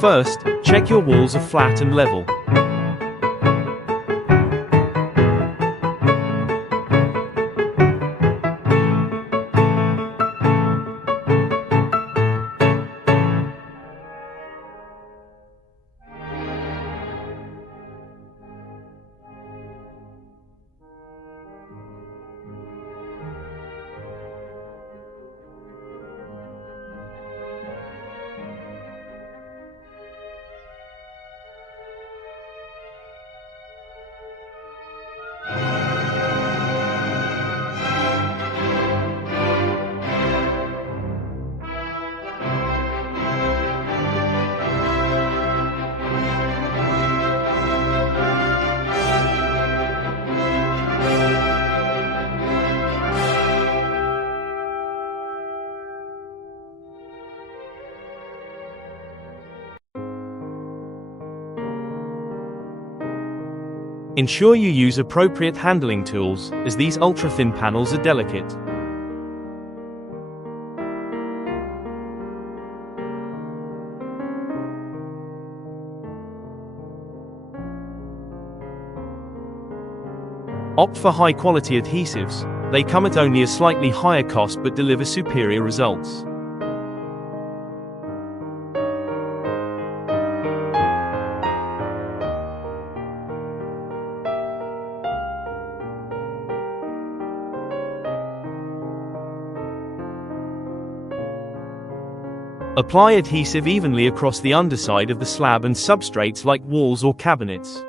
First, check your walls are flat and level. Ensure you use appropriate handling tools, as these ultra-thin panels are delicate. Opt for high-quality adhesives. They come at only a slightly higher cost but deliver superior results. Apply adhesive evenly across the underside of the slab and substrates like walls or cabinets.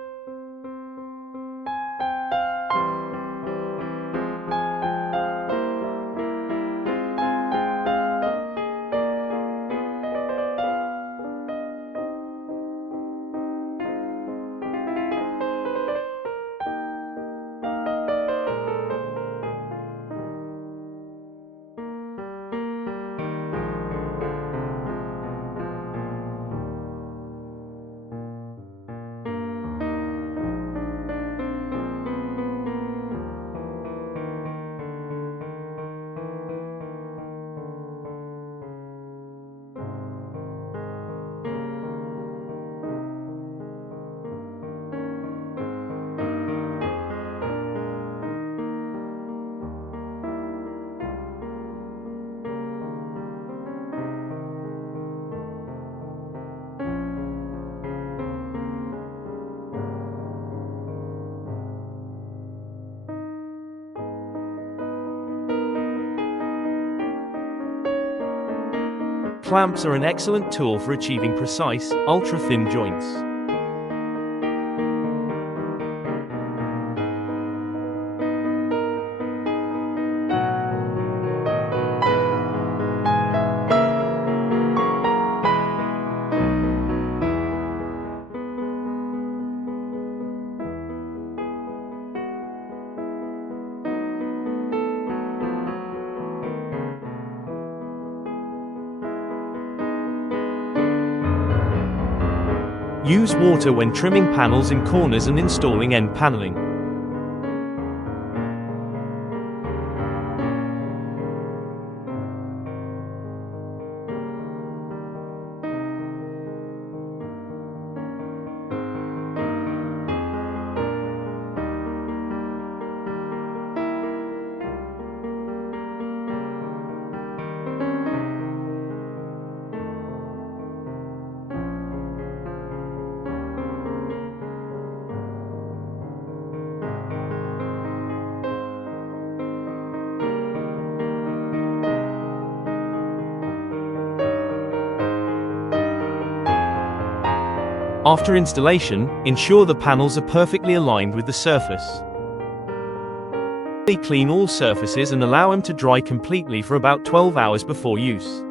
Clamps are an excellent tool for achieving precise, ultra-thin joints. Use water when trimming panels in corners and installing end paneling. After installation, ensure the panels are perfectly aligned with the surface. Clean all surfaces and allow them to dry completely for about 12 hours before use.